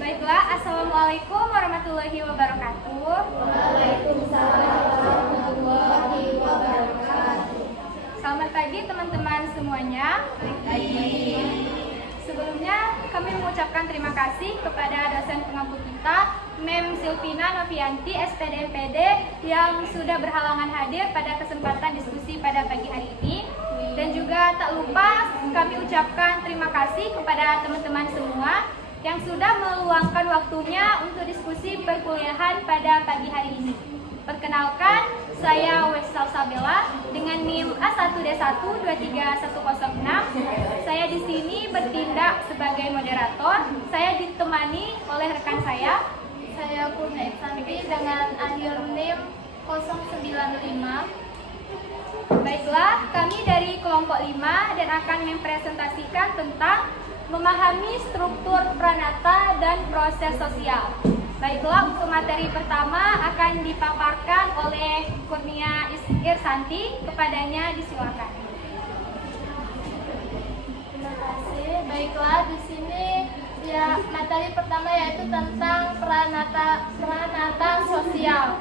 Baiklah, Assalamualaikum warahmatullahi wabarakatuh. Waalaikumsalam warahmatullahi wabarakatuh. Selamat pagi teman-teman semuanya. Sebelumnya kami mengucapkan terima kasih kepada dosen pengampu kita, Mem Silvina Novianti, SPD MPD, yang sudah berhalangan hadir pada kesempatan diskusi pada pagi hari ini. Dan juga tak lupa kami ucapkan terima kasih kepada teman-teman semua yang sudah meluangkan waktunya untuk diskusi perkuliahan pada pagi hari ini. Perkenalkan, saya Wesal Sabella dengan NIM A1D1-23106. Saya di sini bertindak sebagai moderator. Saya ditemani oleh rekan saya Purna Ipsanti dengan akhir NIM 095. Baiklah, kami dari kelompok 5 dan akan mempresentasikan tentang memahami struktur pranata dan proses sosial. Baiklah, untuk materi pertama akan dipaparkan oleh Kurnia Irsanti. Kepadanya disilakan. Terima kasih. Baiklah, di sini materi pertama yaitu tentang pranata sosial.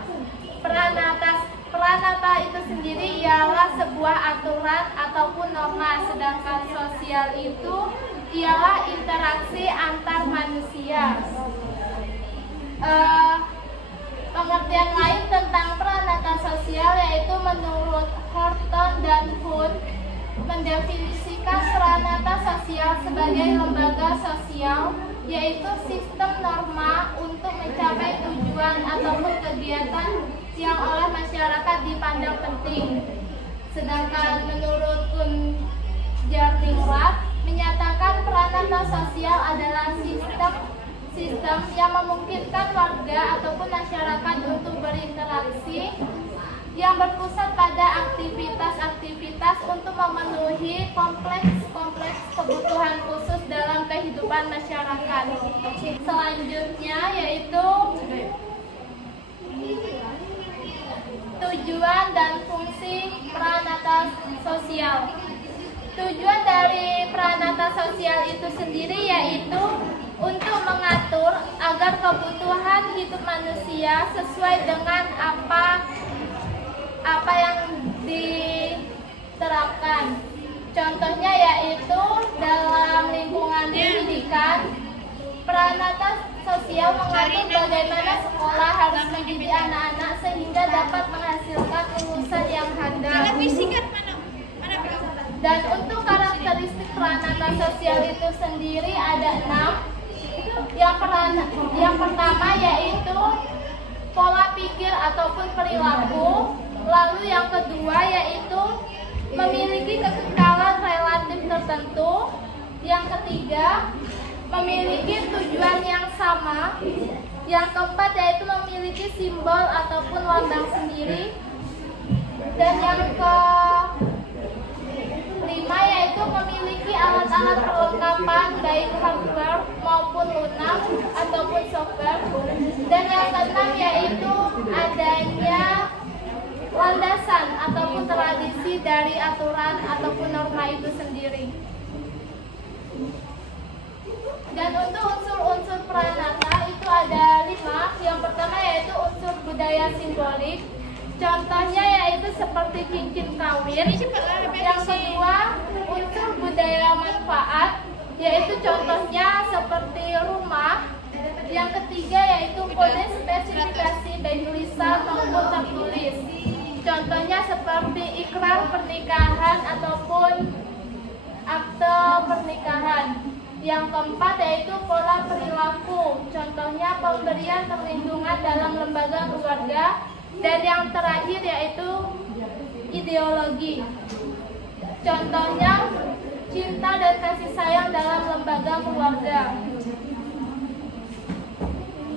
Pranata itu sendiri ialah sebuah aturan ataupun norma, sedangkan sosial itu ialah interaksi antar manusia. Pengertian lain tentang pranata sosial yaitu menurut Horton dan Hunt mendefinisikan pranata sosial sebagai lembaga sosial, yaitu sistem norma untuk mencapai tujuan ataupun kegiatan yang oleh masyarakat dipandang penting. Sedangkan menurut Kuhn Jarlingrat menyatakan pranata sosial adalah sistem yang memungkinkan warga ataupun masyarakat untuk berinteraksi yang berpusat pada aktivitas-aktivitas untuk memenuhi kompleks kebutuhan khusus dalam kehidupan masyarakat. Selanjutnya yaitu tujuan dan fungsi pranata sosial. Tujuan dari pranata sosial itu sendiri yaitu untuk mengatur agar kebutuhan hidup manusia sesuai dengan apa yang diterapkan. Contohnya yaitu dalam lingkungan pendidikan, pranata sosial mengatur bagaimana sekolah harus mendidik anak-anak sehingga dapat menghasilkan lulusan yang handal. Dan untuk karakteristik pranata sosial itu sendiri ada 6. Yang pertama yaitu pola pikir ataupun perilaku. Lalu yang kedua yaitu memiliki kekekalan relatif tertentu. Yang ketiga, memiliki tujuan yang sama. Yang keempat yaitu memiliki simbol ataupun lambang sendiri. Dan yang kelima yaitu memiliki alat-alat perlengkapan baik hardware maupun lunak ataupun software. Dan yang keenam yaitu adanya landasan ataupun tradisi dari aturan ataupun norma itu sendiri. Dan untuk unsur-unsur pranata itu ada 5. Yang pertama yaitu unsur budaya simbolik. Contohnya yaitu seperti cincin kawin. Yang kedua, unsur budaya manfaat, yaitu contohnya seperti rumah. Yang ketiga yaitu kode spesifikasi baik tulisan maupun tertulis. Contohnya seperti ikrar pernikahan ataupun akte pernikahan. Yang keempat yaitu pola perilaku. Contohnya pemberian perlindungan dalam lembaga keluarga. Dan yang terakhir yaitu ideologi. Contohnya cinta dan kasih sayang dalam lembaga keluarga.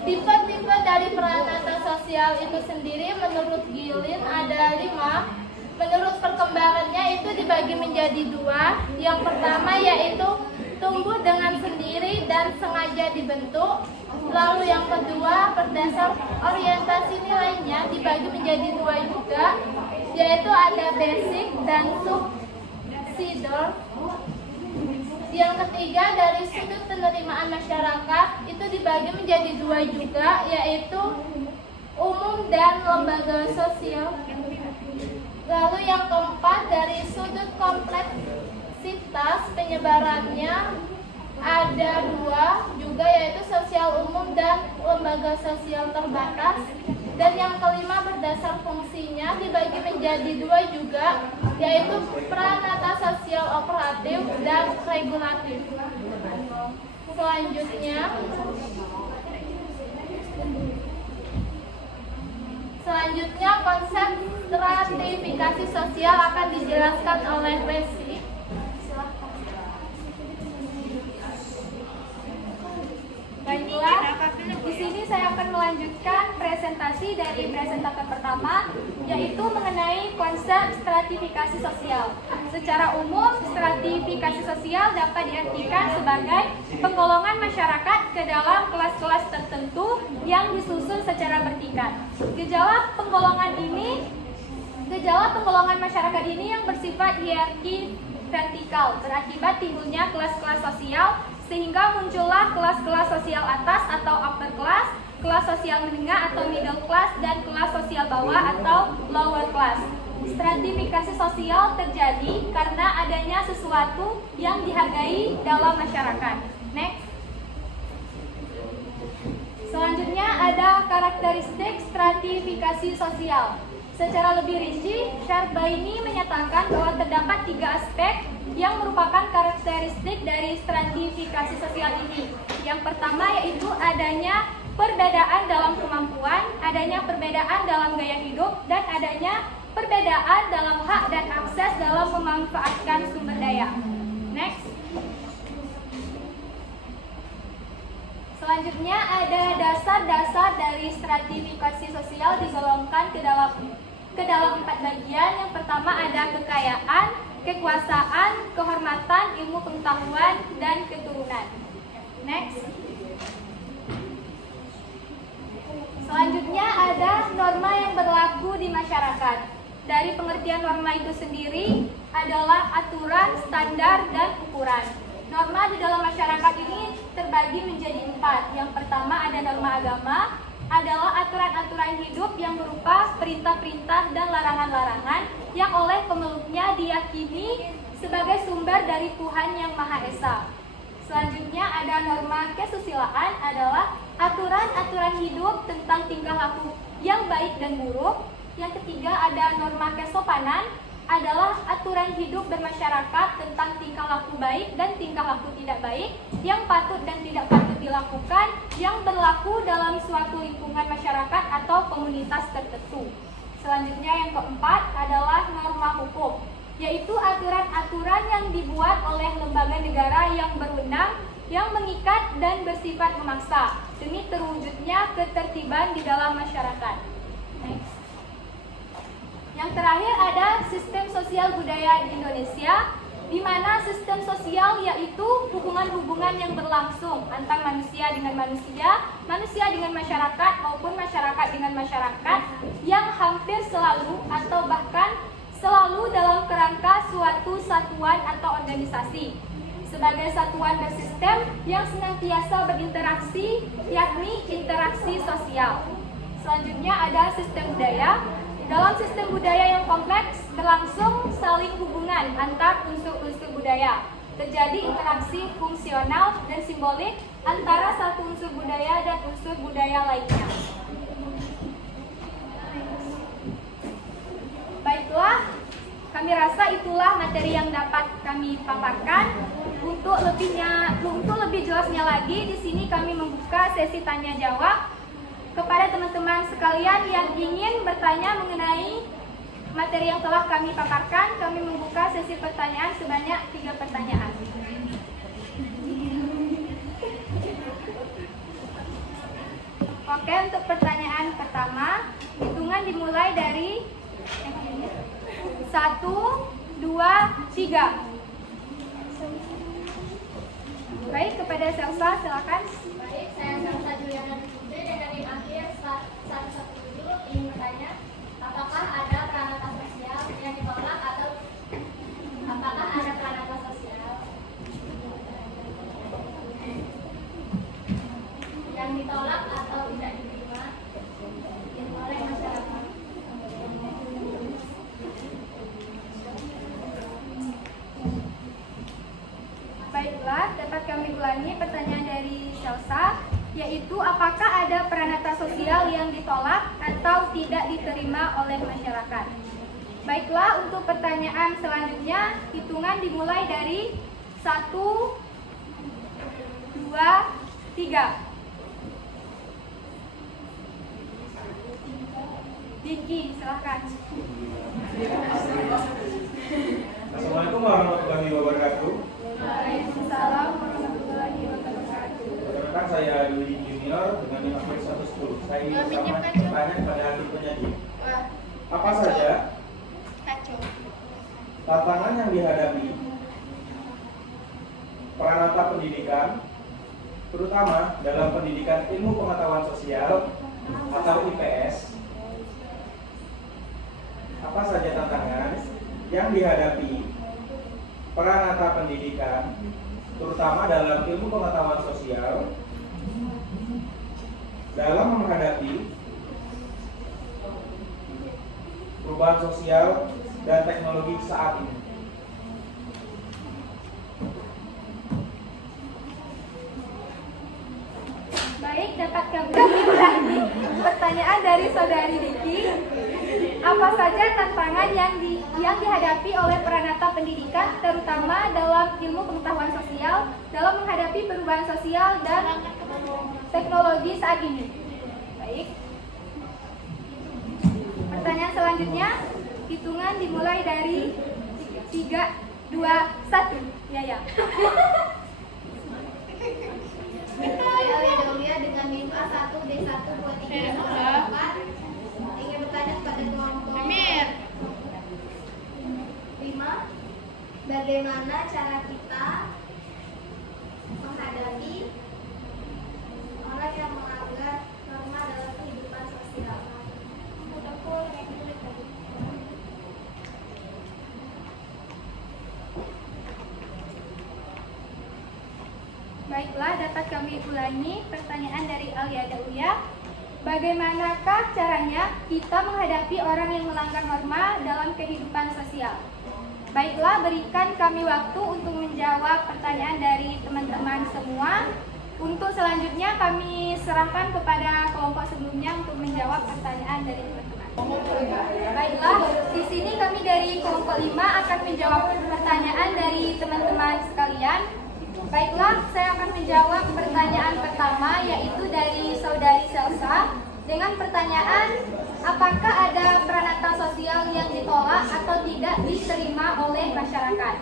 Tipe-tipe dari pranata sosial itu sendiri menurut Gilin ada 5. Menurut perkembangannya itu dibagi menjadi 2. Yang pertama yaitu tumbuh dengan sendiri dan sengaja dibentuk. Lalu yang kedua, berdasar orientasi nilainya dibagi menjadi 2 juga, yaitu ada basic dan subsidiar. Yang ketiga, dari sudut penerimaan masyarakat itu dibagi dibagi menjadi dua juga, yaitu umum dan lembaga sosial. Lalu yang keempat, dari sudut kompleksitas penyebarannya ada dua juga, yaitu sosial umum dan lembaga sosial terbatas. Dan yang kelima, berdasar fungsinya dibagi menjadi dua juga, yaitu pranata sosial operatif dan regulatif. Selanjutnya konsep stratifikasi sosial akan dijelaskan oleh Resi. Baiklah, di sini saya akan melanjutkan presentasi dari presentator pertama, yaitu mengenai konsep stratifikasi sosial. Secara umum, stratifikasi sosial dapat diartikan sebagai penggolongan masyarakat ke dalam kelas-kelas tertentu yang disusun secara bertingkat. Gejala penggolongan masyarakat ini yang bersifat hierarki vertikal, berakibat timbulnya kelas-kelas sosial, sehingga muncullah kelas-kelas sosial atas atau upper class, kelas sosial menengah atau middle class, dan kelas sosial bawah atau lower class. Stratifikasi sosial terjadi karena adanya sesuatu yang dihargai dalam masyarakat. Next. Selanjutnya ada karakteristik stratifikasi sosial. Secara lebih rinci, Syarbaini menyatakan bahwa terdapat 3 aspek yang merupakan karakteristik dari stratifikasi sosial ini. Yang pertama yaitu adanya perbedaan dalam kemampuan, adanya perbedaan dalam gaya hidup, dan adanya perbedaan dalam hak dan akses dalam memanfaatkan sumber daya. Next. Selanjutnya ada dasar-dasar dari stratifikasi sosial digolongkan ke dalam 4 bagian. Yang pertama ada kekayaan, kekuasaan, kehormatan, ilmu pengetahuan, dan keturunan. Next. Selanjutnya ada norma yang berlaku di masyarakat. Dari pengertian norma itu sendiri adalah aturan, standar, dan ukuran. Norma di dalam masyarakat ini terbagi menjadi 4. Yang pertama ada norma agama, adalah aturan-aturan hidup yang berupa perintah-perintah dan larangan-larangan yang oleh pemeluknya diyakini sebagai sumber dari Tuhan Yang Maha Esa. Selanjutnya ada norma kesusilaan, adalah aturan-aturan hidup tentang tingkah laku yang baik dan buruk. Yang ketiga ada norma kesopanan, adalah aturan hidup bermasyarakat tentang tingkah laku baik dan tingkah laku tidak baik yang patut dan tidak patut dilakukan yang berlaku dalam suatu lingkungan masyarakat atau komunitas tertentu. Selanjutnya yang keempat adalah norma hukum, yaitu aturan-aturan yang dibuat oleh lembaga negara yang berwenang, yang mengikat dan bersifat memaksa demi terwujudnya ketertiban di dalam masyarakat. Next. Yang terakhir ada sistem sosial budaya di Indonesia, di mana sistem sosial yaitu hubungan-hubungan yang berlangsung antar manusia dengan manusia, manusia dengan masyarakat maupun masyarakat dengan masyarakat yang hampir selalu atau bahkan selalu dalam kerangka suatu satuan atau organisasi. Sebagai satuan bersistem yang senantiasa berinteraksi, yakni interaksi sosial. Selanjutnya ada sistem budaya. Dalam sistem budaya yang kompleks, berlangsung saling hubungan antar unsur-unsur budaya. Terjadi interaksi fungsional dan simbolik antara satu unsur budaya dan unsur budaya lainnya. Baiklah, kami rasa itulah materi yang dapat kami paparkan. Untuk lebih jelasnya lagi, di sini kami membuka sesi tanya jawab. Kepada teman-teman sekalian yang ingin bertanya mengenai materi yang telah kami paparkan, kami membuka sesi pertanyaan sebanyak 3 pertanyaan. Oke, untuk pertanyaan pertama, hitungan dimulai dari 1, 2, 3. Baik, kepada Selsa, silakan. Baik, saya Selsa Juliana Putri dari akhir 117 ingin bertanya, apakah ada pranata sosial yang ditolak atau apakah ada pranata sosial yang ditolak atau tidak diterima oleh masyarakat. Baiklah, dapat kami ulangi pertanyaan dari Selsa, yaitu apakah ada peranata sosial yang ditolak atau tidak diterima oleh masyarakat. Baiklah, untuk pertanyaan selanjutnya, hitungan dimulai dari 1, 2, 3. Dinky, silahkan. Assalamualaikum warahmatullahi wabarakatuh. Waalaikumsalam warahmatullahi wabarakatuh. Perkenalkan, saya Dwi Junior dengan nilai 110. Saya ingin bertanya kepada ahli penyaji. Apa saja tantangan yang dihadapi peranata pendidikan, terutama dalam pendidikan ilmu pengetahuan sosial atau IPS? Apa saja tantangan yang dihadapi peranata pendidikan, terutama dalam ilmu pengetahuan sosial, dalam menghadapi perubahan sosial dan teknologi saat ini? Baik, dapat kami ulangi pertanyaan dari saudari Diki. Apa saja tantangan yang dihadapi oleh peranata pendidikan, terutama dalam ilmu pengetahuan sosial, dalam menghadapi perubahan sosial dan teknologi saat ini? Baik. Pertanyaan selanjutnya, hitungan dimulai dari 3, 2, 1. Ya. Saya Ledolia dengan MIPA 1 D1 2 3 4 ingin bertanya kepada kelompok 5, bagaimana cara kita menghadapi orang yang melanggar norma dalam kehidupan sosial? Baiklah, dapat kami ulangi pertanyaan dari Alia Daulia. Bagaimanakah caranya kita menghadapi orang yang melanggar norma dalam kehidupan sosial? Baiklah, berikan kami waktu untuk menjawab pertanyaan dari teman-teman semua. Untuk selanjutnya kami serahkan kepada kelompok sebelumnya untuk menjawab pertanyaan dari teman-teman. Baiklah, di sini kami dari kelompok 5 akan menjawab pertanyaan dari teman-teman sekalian. Baiklah, saya akan menjawab pertanyaan pertama, yaitu dari saudari Selsa dengan pertanyaan, apakah ada peranata sosial yang ditolak atau tidak diterima oleh masyarakat?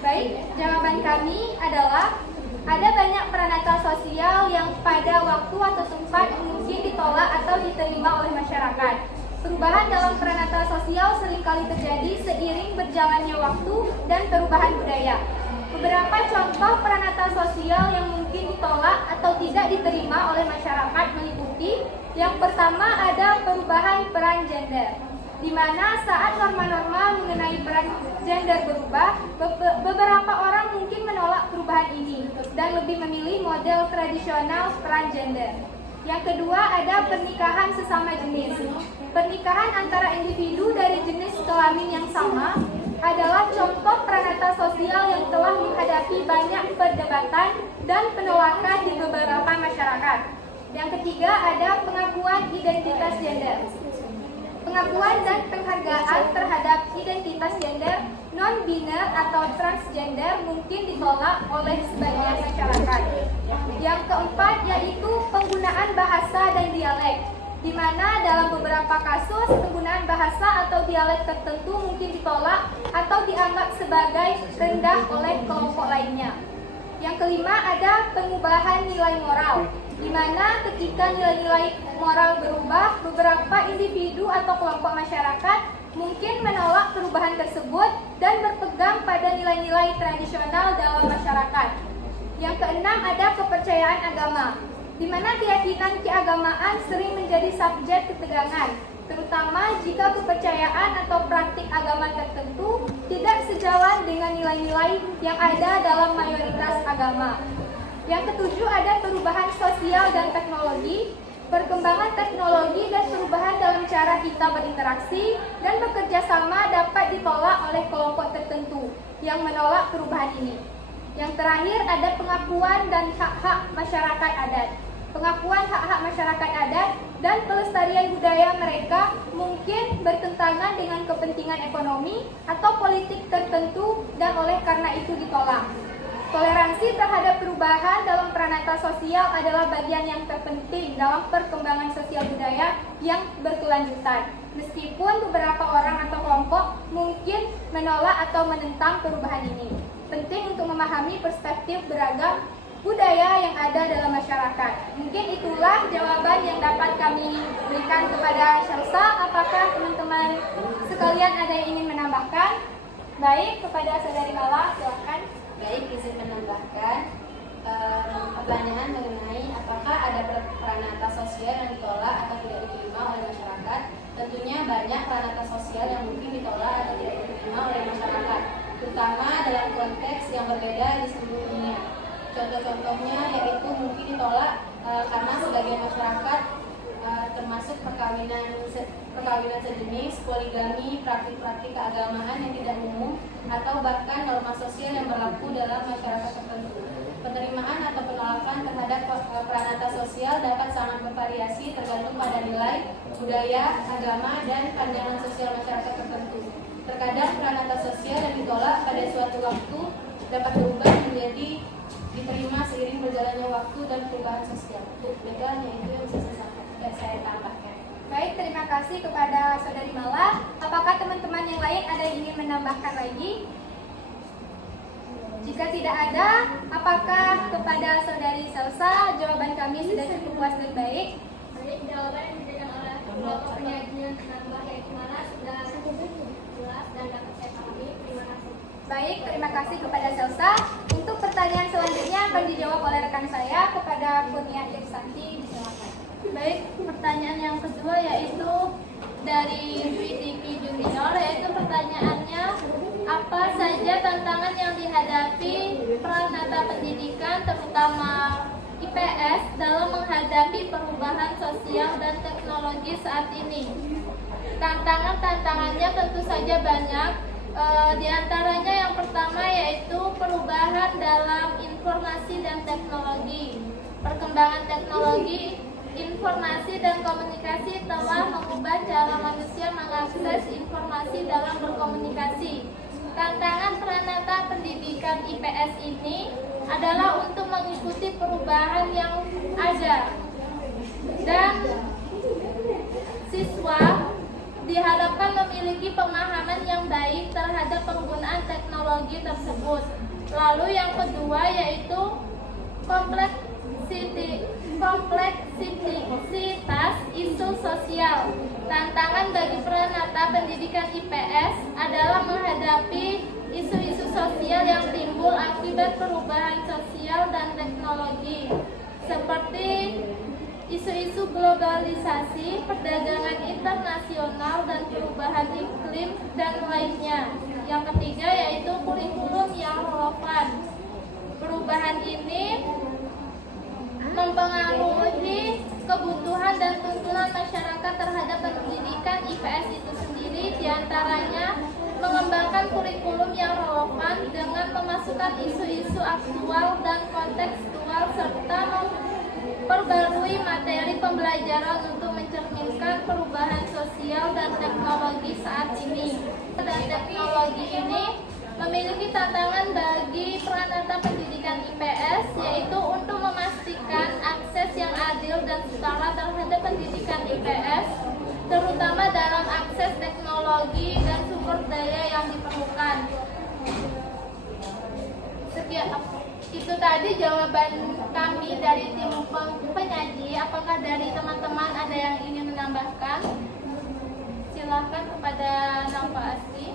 Baik, jawaban kami adalah ada banyak peranata sosial yang pada waktu atau tempat mungkin ditolak atau diterima oleh masyarakat. Perubahan dalam peranata sosial seringkali terjadi seiring berjalannya waktu dan perubahan budaya. Beberapa contoh peranata sosial yang mungkin ditolak atau tidak diterima oleh masyarakat meliputi: yang pertama ada perubahan peran gender, di mana saat norma-norma mengenai peran gender berubah, beberapa orang mungkin menolak perubahan ini dan lebih memilih model tradisional peran gender. Yang kedua ada pernikahan sesama jenis. Pernikahan antara individu dari jenis kelamin yang sama adalah contoh peranata sosial yang telah menghadapi banyak perdebatan dan penolakan di beberapa masyarakat. Yang ketiga ada pengakuan identitas gender. Pengakuan dan penghargaan terhadap identitas gender non-biner atau transgender mungkin ditolak oleh sebagian masyarakat. Yang keempat yaitu penggunaan bahasa dan dialek, di mana dalam beberapa kasus penggunaan bahasa atau dialek tertentu mungkin ditolak atau dianggap sebagai rendah oleh kelompok lainnya. Yang kelima ada pengubahan nilai moral, di mana ketika nilai-nilai moral berubah, beberapa individu atau kelompok masyarakat mungkin menolak perubahan tersebut dan berpegang pada nilai-nilai tradisional dalam masyarakat. Yang keenam ada kepercayaan agama, di mana keyakinan keagamaan sering menjadi subjek ketegangan, terutama jika kepercayaan atau praktik agama tertentu tidak sejalan dengan nilai-nilai yang ada dalam mayoritas agama. Yang ketujuh ada perubahan sosial dan teknologi. Perkembangan teknologi dan perubahan dalam cara kita berinteraksi dan bekerja sama dapat ditolak oleh kelompok tertentu yang menolak perubahan ini. Yang terakhir ada pengakuan dan hak-hak masyarakat adat. Pengakuan hak-hak masyarakat adat dan pelestarian budaya mereka mungkin bertentangan dengan kepentingan ekonomi atau politik tertentu dan oleh karena itu ditolak. Toleransi terhadap perubahan dalam peranata sosial adalah bagian yang terpenting dalam perkembangan sosial budaya yang berkelanjutan. Meskipun beberapa orang atau kelompok mungkin menolak atau menentang perubahan ini. Penting untuk memahami perspektif beragam budaya yang ada dalam masyarakat. Mungkin itulah jawaban yang dapat kami berikan kepada Syelsa. Apakah teman-teman sekalian ada yang ingin menambahkan? Baik, kepada Saudari Mala, silakan. Baik, izin menambahkan pertanyaan mengenai apakah ada peranata sosial yang ditolak atau tidak diterima oleh masyarakat. Tentunya banyak peranata sosial yang mungkin ditolak atau tidak diterima oleh masyarakat, terutama dalam konteks yang berbeda di seluruh dunia. Contoh-contohnya yaitu mungkin ditolak karena sebagian masyarakat termasuk perkawinan sejenis, poligami, praktik-praktik keagamaan yang tidak umum, atau bahkan norma sosial yang berlaku dalam masyarakat tertentu. Penerimaan atau penolakan terhadap peranata sosial dapat sangat bervariasi tergantung pada nilai, budaya, agama, dan pandangan sosial masyarakat tertentu. Terkadang peranata sosial yang ditolak pada suatu waktu dapat berubah menjadi diterima seiring berjalannya waktu dan perubahan sosial. Bedanya itu yang bisa saya tambahkan. Baik, terima kasih kepada Saudari Mala. Apakah teman-teman yang lain ada yang ingin menambahkan lagi? Jika tidak ada, apakah kepada Saudari Syelsa jawaban kami sudah cukup puas dan baik? Baik, jawaban yang diberikan oleh kelompok penyajian penambah yaitu Mala sudah cukup jelas dan dapat saya pahami. Terima kasih. Baik, terima kasih kepada Syelsa. Untuk pertanyaan selanjutnya akan dijawab oleh rekan saya kepada Kurnia Irsanti. Silakan. Baik, pertanyaan yang kedua yaitu dari Widiki Junior, yaitu pertanyaannya apa saja tantangan yang dihadapi peranata pendidikan terutama IPS dalam menghadapi perubahan sosial dan teknologi saat ini. Tantangannya tentu saja banyak. Di antaranya yang pertama yaitu perubahan dalam informasi dan teknologi. Perkembangan teknologi informasi dan komunikasi telah mengubah cara manusia mengakses informasi dalam berkomunikasi. Tantangan peranata pendidikan IPS ini adalah untuk mengikuti perubahan yang ada, dan siswa diharapkan memiliki pemahaman yang baik terhadap penggunaan teknologi tersebut. Lalu yang kedua yaitu kompleksitas isu sosial. Tantangan bagi peranata pendidikan IPS adalah menghadapi isu-isu sosial yang timbul akibat perubahan sosial dan teknologi, seperti isu-isu globalisasi, perdagangan internasional, dan perubahan iklim, dan lainnya. Yang ketiga yaitu kurikulum yang relevan. Perubahan ini mempengaruhi kebutuhan dan tuntutan masyarakat terhadap pendidikan IPS itu sendiri, diantaranya mengembangkan kurikulum yang relevan dengan memasukkan isu-isu aktual dan kontekstual serta memperbarui materi pembelajaran untuk mencerminkan perubahan sosial dan teknologi saat ini. Dan teknologi ini memiliki tantangan bagi peranata pendidikan IPS, yaitu untuk memastikan akses yang adil dan setara terhadap pendidikan IPS, terutama dalam akses teknologi dan sumber daya yang diperlukan. Itu tadi jawaban kami dari tim penyaji. Apakah dari teman-teman ada yang ingin menambahkan? Silakan kepada Nova Asri.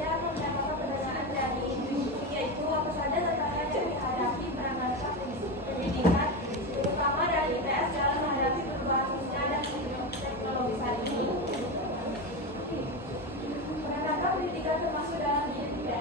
Saya menambahkan pertanyaan dari yaitu apa saja tantangan yang dihadapi peranata pendidikan terutama dari IPS dalam menghadapi perubahan sosial dan teknologi saat ini. Peranata pendidikan termasuk dalam IPS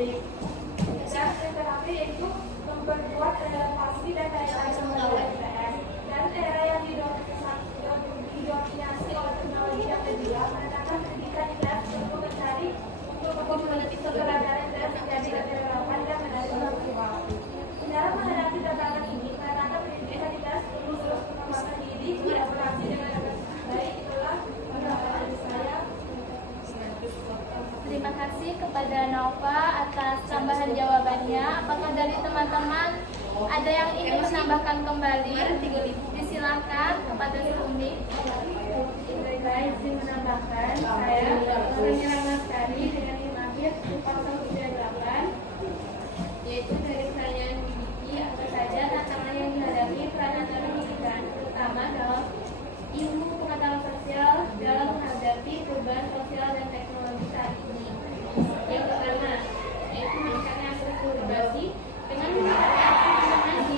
publik. Dan yang terakhir yaitu memperkuat relevasi dan daya saing lembaga IPS. Dan era yang didominasi oleh teknologi dan media menandakan pendidikan IPS perlu mencari untuk keberadaan IPS menjadi lebih relevan dan menarik intelektual. Dalam menghadapi tantangan ini, menandakan pendidikan IPS perlu terus mengembangkan diri, beradaptasi dengan baik. Itulah pendapat saya. Terima kasih kepada Nova atas tambahan jawabannya. Apakah dari teman-teman ada yang ingin menambahkan kembali? Disilahkan kepada Sumi. Saya izin menambahkan, saya orangnya ramah sekali dengan lahir 038, yaitu dari pertanyaan Diki, apa saja tantangan yang dihadapi peranata pendidikan, terutama dalam ilmu pengetahuan sosial dalam menghadapi perubahan sosial dan teknologi saat ini. Yang pertama, yaitu meningkatnya akses berbagi dengan menggunakan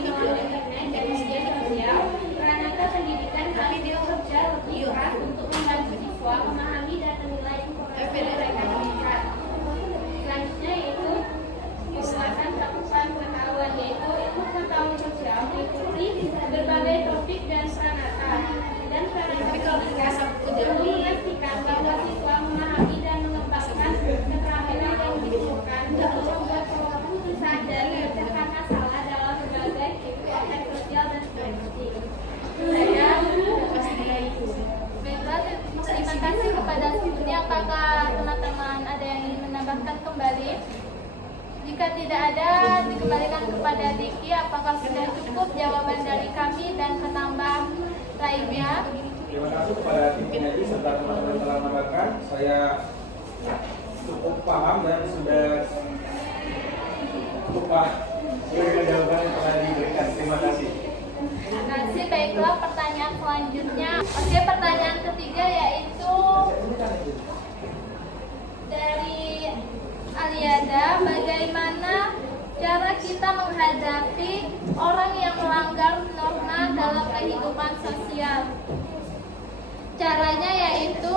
melalui internet dan media sosial. Peranata pendidikan kali dia bekerja lebih keras untuk membantu siswa memahami dan menilai informasi yang mereka dapatkan. Selanjutnya yaitu penguatan cakupan pengetahuan, yaitu ilmu pengetahuan sosial meliputi berbagai topik dan peranata. Dan peranata perlu memastikan bahwa siswa memahami dan mengembangkan keterampilan yang dibutuhkan untuk membuat keputusan dan mencegah salah dalam berbagai konteks sosial dan politik. Baiklah, terima kasih kepada semuanya. Apakah teman-teman ada yang ingin menambahkan kembali? Jika tidak ada, dikembalikan kepada Diki. Apakah sudah cukup jawaban dari kami dan penambah lainnya? Terima kasih kepada tim penyaji serta teman-teman telah menambahkan. Saya cukup paham dan sudah cukup paham dengan jawaban yang telah diberikan. Terima kasih. Terima kasih. Baiklah, pertanyaan selanjutnya. Oke, pertanyaan ketiga yaitu dari Aliada. Bagaimana cara kita menghadapi orang yang melanggar norma dalam kehidupan sosial? Caranya yaitu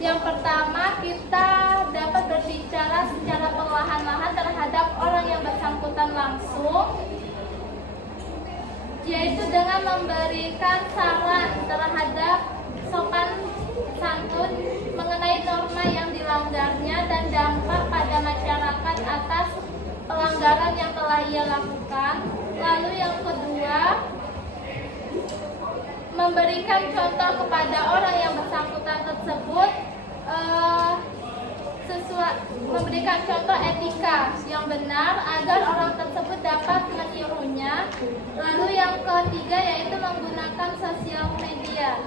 yang pertama, kita dapat berbicara secara perlahan-lahan terhadap orang yang bersangkutan langsung, yaitu dengan memberikan saran terhadap sopan santun mengenai norma yang dilanggarnya dan dampak pada masyarakat atas pelanggaran yang telah ia lakukan. Lalu yang kedua, memberikan contoh kepada orang yang bersangkutan tersebut, memberikan contoh etika yang benar agar orang tersebut dapat menirunya. Lalu yang ketiga yaitu menggunakan sosial media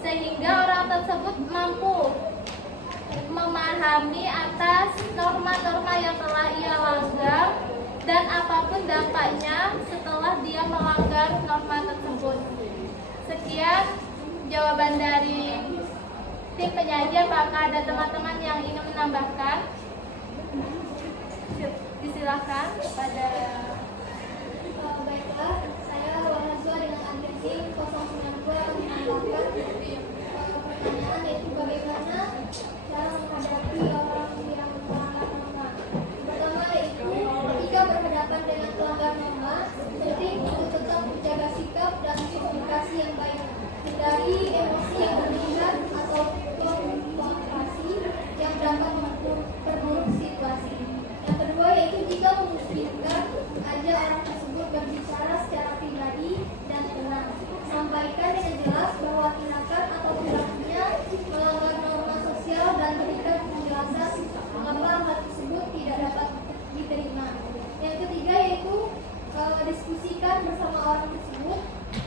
sehingga orang tersebut mampu memahami atas norma-norma yang telah ia langgar dan apapun dampaknya setelah dia melanggar norma tersebut. Sekian jawaban dari tim penyaji. Apakah ada teman-teman yang ingin menambahkan? Disilahkan kepada. Baiklah, saya mahasiswa dengan atensi 092 menambahkan pertanyaan yaitu bagaimana cara menghadapi orang yang melanggar norma. Pertama yaitu ketika berhadapan dengan pelanggar norma, penting untuk tetap menjaga sikap dan komunikasi yang baik, hindari emosi yang berlebihan atau provokasi yang dapat memperburuk situasi. Yang kedua yaitu jika memungkinkan, ajak orang tersebut berbicara secara pribadi dan tenang. Sampaikan dengan jelas bahwa tindakan atau perilakunya melanggar norma sosial dan berikan penjelasan mengapa hal tersebut tidak dapat diterima. Yang ketiga yaitu diskusikan bersama orang tersebut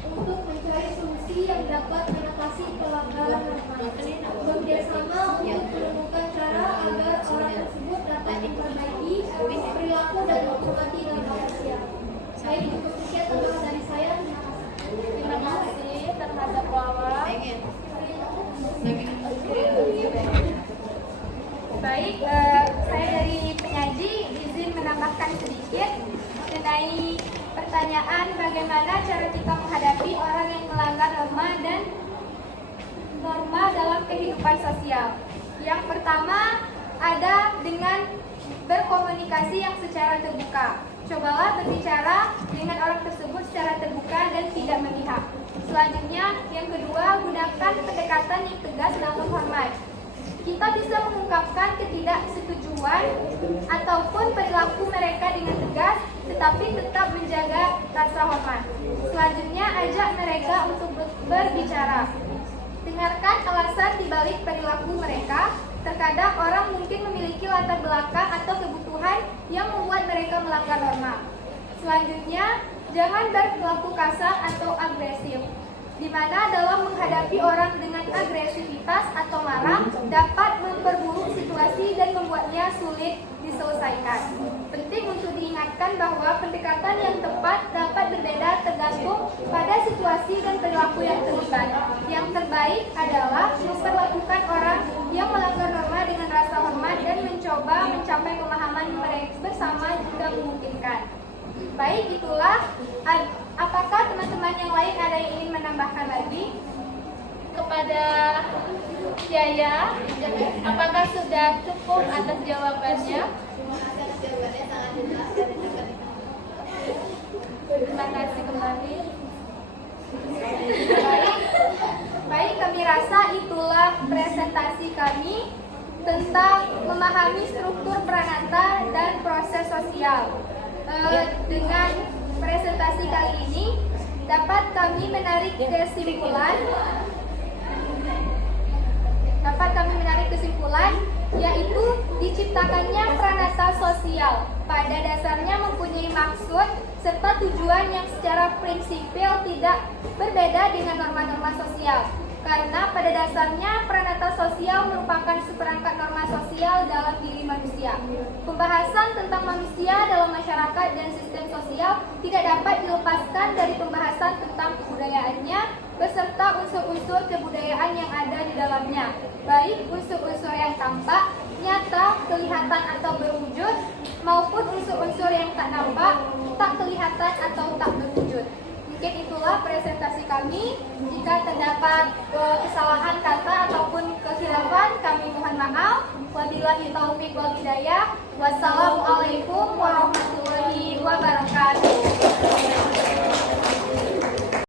untuk mencari solusi yang dapat mengatasi pelanggaran norma. Bekerjasama untuk menemukan cara agar orang tersebut dapat memperbaiki perilaku dan menghormati norma sosial. Baik, cukup sekian tambahan dari saya. Terima kasih terhadap Wawa. Baik, saya dari penyaji izin menambahkan sedikit mengenai pertanyaan bagaimana cara kita menghadapi orang yang melanggar norma dalam kehidupan sosial. Yang pertama ada dengan berkomunikasi yang secara terbuka. Cobalah berbicara dengan orang tersebut secara terbuka dan tidak memihak. Selanjutnya, yang kedua, gunakan pendekatan yang tegas namun hormat. Kita bisa mengungkapkan ketidaksetujuan ataupun perilaku mereka dengan tegas, tetapi tetap menjaga rasa hormat. Selanjutnya, ajak mereka untuk berbicara. Dengarkan alasan dibalik perilaku mereka. Terkadang orang mungkin memiliki latar belakang atau kebutuhan yang membuat mereka melanggar norma. Selanjutnya, jangan berperilaku kasar atau agresif, di mana dalam menghadapi orang dengan agresivitas atau marah dapat memperburuk situasi dan membuatnya sulit diselesaikan. Penting untuk diingatkan bahwa pendekatan yang tepat dapat berbeda tergantung pada situasi dan perilaku yang terlibat. Yang terbaik adalah memperlakukan orang yang melanggar norma dengan rasa hormat dan mencoba mencapai pemahaman mereka bersama jika memungkinkan. Baik, itulah. Apakah teman-teman yang lain ada yang ingin menambahkan lagi? Kepada Yaya, apakah sudah cukup atas jawabannya? Terima kasih kembali. Baik, kami rasa itulah presentasi kami tentang memahami struktur peranata dan proses sosial. Dengan presentasi kali ini dapat kami menarik kesimpulan yaitu diciptakannya peranata sosial pada dasarnya mempunyai maksud serta tujuan yang secara prinsipil tidak berbeda dengan norma-norma sosial. Karena pada dasarnya peranata sosial merupakan seperangkat norma sosial dalam diri manusia. Pembahasan tentang manusia dalam masyarakat dan sistem sosial tidak dapat dilepaskan dari pembahasan tentang kebudayaannya beserta unsur-unsur kebudayaan yang ada di dalamnya, baik unsur-unsur yang tampak, nyata, kelihatan atau berwujud, maupun unsur-unsur yang tak nampak, tak kelihatan atau tak berwujud. Mungkin itulah presentasi kami. Jika terdapat kesalahan kata ataupun kekhilafan, kami mohon maaf. Wabillahi taufiq wal hidayah. Wassalamualaikum